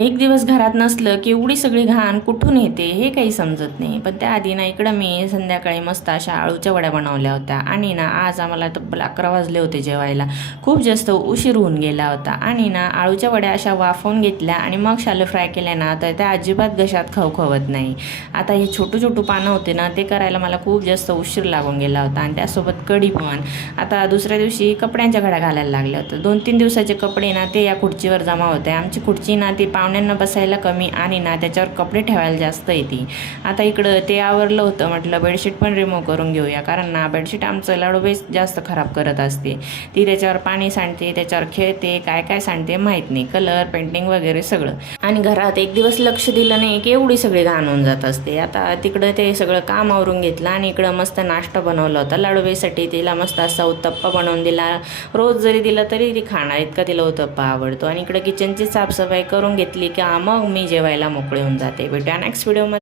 एक दिवस घरात नसलं की एवढी सगळी घाण कुठून येते हे काही समजत नाही. पण त्याआधी ना इकडं मी संध्याकाळी मस्त अशा आळूच्या वड्या बनवल्या होत्या आणि ना आज आम्हाला तब्बल 11 वाजले होते जेवायला. खूप जास्त उशीर होऊन गेला होता आणि ना आळूच्या वड्या अशा वाफवून घेतल्या आणि मग शालो फ्राय केल्या ना तर त्या अजिबात घशात खवखवत नाही. आता हे छोटू छोटू पानं होते ना ते करायला मला खूप जास्त उशीर लागून गेला होता आणि त्यासोबत कढी पण. आता दुसऱ्या दिवशी कपड्यांच्या घड्या घालायला लागल्या होत्या. 2-3 दिवसाचे कपडे ना ते या खुर्चीवर जमा होते. आमची खुर्ची ना ती पाहुण्यांना बसायला कमी आणि ना त्याच्यावर कपडे ठेवायला जास्त येते. आता इकडं ते आवरलं होतं, म्हटलं बेडशीट पण रिमूव्ह करून घेऊया, कारण ना बेडशीट आमचं लाडूबेस जास्त खराब करत असते. ती त्याच्यावर पाणी सांडते, त्याच्यावर खेळते, काय काय सांडते माहीत नाही, कलर पेंटिंग वगैरे सगळं. आणि घरात एक दिवस लक्ष दिलं नाही की एवढी सगळी घाण होऊन जात असते. आता तिकडं ते सगळं काम आवरून घेतलं आणि इकडं मस्त नाश्ता बनवला होता लाडूबाईसाठी. तिला मस्त असा उत्तप्पा बनवून दिला. रोज जरी दिला तरी ती खाणार, इतका तिला उत्तप्पा आवडतो. आणि इकडं किचनची साफसफाई करून घेतली की मग मी जेवायला मोकळे होऊन जाते. भेटूया नेक्स्ट व्हिडिओमध्ये.